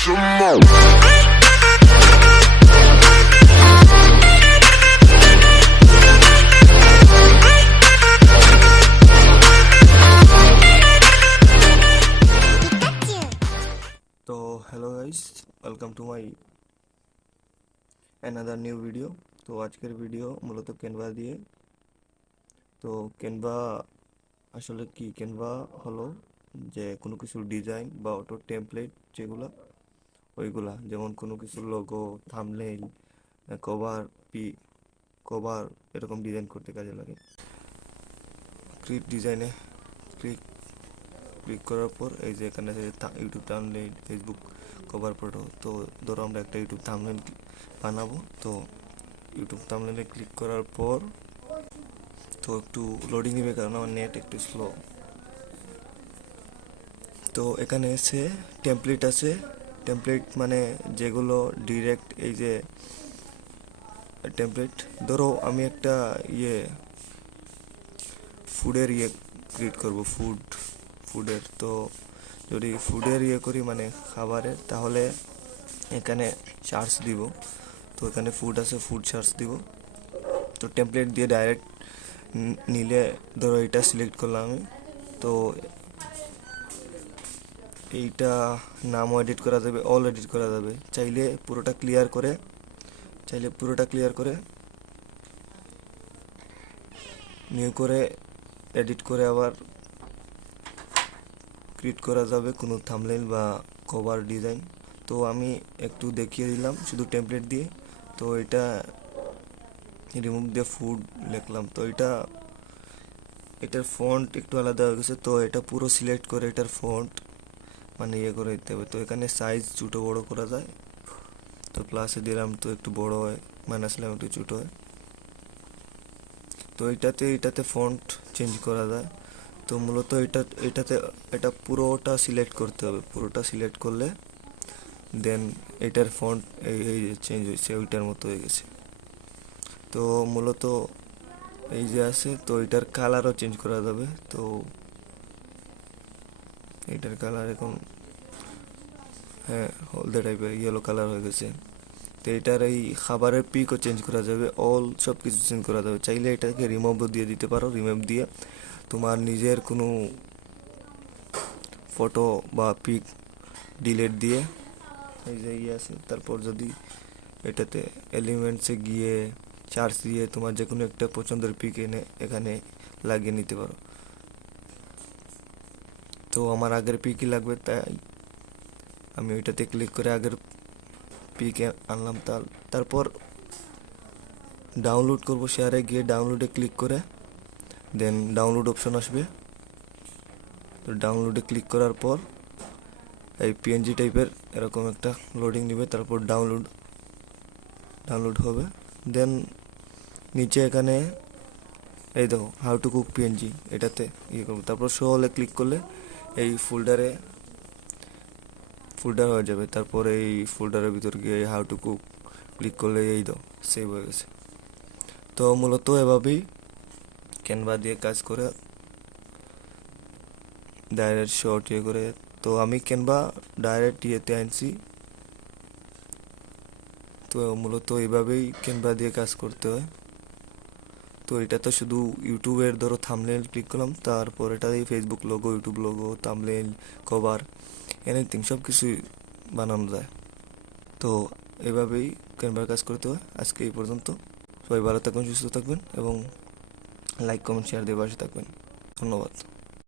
hello guys, welcome to my another new video। তো আজকের video মূলত ক্যানভা দিয়ে। তো ক্যানভা আসলে কি? ক্যানভা হলো যে কোনো কিছু ডিজাইন বা অটো টেমপ্লেট যেগুলো, ওইগুলা, যেমন কোনো কিছু লোগো, থাম্বনেইল, কভার এরকম ডিজাইন করতে কাজে লাগে। ক্রিয়েট ডিজাইনে ক্লিক করার পর এই যে এখানে YouTube thumbnail, Facebook cover photo. তো ধরো আমরা একটা ইউটিউব থাম্বনেইল বানাবো। তো ইউটিউব থাম্বনেইলে ক্লিক করার পর তো একটু লোডিং নেবে, কারণ আমার নেট একটু স্লো। তো এখানে এসে টেমপ্লেট আছে। টেমপ্লেট মানে যেগুলো ডিরেক্ট, এই যে টেমপ্লেট, ধরো আমি একটা ফুডের ক্রিয়েট করবো, ফুডের। তো যদি ফুডের করি মানে খাবারের, তাহলে এখানে সার্চ দিব। তো এখানে ফুড আছে, ফুড সার্চ দিব। তো টেমপ্লেট দিয়ে ডাইরেক্ট নিলে ধরো এটা সিলেক্ট করলাম আমি। তো এইটা নামও এডিট করা যাবে, অল এডিট করা যাবে। চাইলে পুরোটা ক্লিয়ার করে নিউ করে এডিট করে আবার ক্রিয়েট করা যাবে কোনো থাম্বনেইল বা কভার ডিজাইন। তো আমি একটু দেখিয়ে দিলাম শুধু টেমপ্লেট দিয়ে। তো এটা রিমুভ দিয়ে ফুড লিখলাম। তো এটার ফন্ট একটু আলাদা হয়ে গেছে। তো এটা পুরো সিলেক্ট করে এটার ফন্ট মানে করে দিতে হবে। তো এখানে সাইজ ছোটো বড়ো করা যায়। তো প্লাসে দিলাম তো একটু বড় হয়, মাইনাস দিলাম একটু ছোটো হয়। তো এটাতে ফন্ট চেঞ্জ করা যায়। তো মূলত এটা পুরোটা সিলেক্ট করতে হবে। পুরোটা সিলেক্ট করলে দেন এটার ফন্ট এই চেঞ্জ হয়েছে, ওইটার মতো হয়ে গেছে। তো মূলত এই যে আছে, তো এটার কালারও চেঞ্জ করা যাবে। তো এটার কালার এখন হলদে টাইপের, ইয়েলো কালার হয়ে গেছে। তো এটার এই খাবারের পিকও চেঞ্জ করা যাবে, সব কিছু চেঞ্জ করা যাবে। চাইলে এটাকে রিমুভও দিয়ে দিতে পারো। রিমুভ দিয়ে তোমার নিজের কোনো ফটো বা পিক ডিলিট দিয়ে এই যে আছে। তারপর যদি এটাতে এলিমেন্টসে গিয়ে চার্জ দিয়ে তোমার যে কোনো একটা পছন্দের পিক এনে এখানে লাগিয়ে নিতে পারো। তো আমার আগের পিকই লাগবে, তাই আমি ওইটাতে ক্লিক করে আগের পিকে আনলাম। তারপর ডাউনলোড করব। শেয়ারে গিয়ে ডাউনলোডে ক্লিক করে দেন ডাউনলোড অপশন আসবে। তো ডাউনলোডে ক্লিক করার পর এই পিএনজি টাইপের এরকম একটা লোডিং নেবে। তারপর ডাউনলোড হবে। দেন নিচে এখানে এই দেখো হাউ টু কুক পিএনজি, এটাতে করবো। তারপর শো হলে ক্লিক করলে এই ফোল্ডার হয়ে যাবে। তারপর এই ফোল্ডারের ভিতর গিয়ে হাউ টু কুক ক্লিক করলে এই দাও সেভ হয়ে গেছে। তো মূলত এভাবেই ক্যানভা দিয়ে কাজ করে ডাইরেক্ট শর্ট করে। তো আমি ক্যানভা ডাইরেক্ট আনছি। তো মূলত এইভাবেই ক্যানভা দিয়ে কাজ করতে হয়। তো এটা তো শুধু ইউটিউবের ধরো থাম্বনেইল ক্লিক করলাম, তারপর এটা দিয়ে Facebook logo, YouTube logo, thumbnail, cover, anything সব কিছুই বানানো যায়। তো এভাবেই ক্যানভার কাজ করতে হয়। আজকে এই পর্যন্ত। সবাই ভালো থাকবেন, সুস্থ থাকবেন এবং লাইক, কমেন্ট, শেয়ার দিয়ে পাশে থাকবেন। ধন্যবাদ।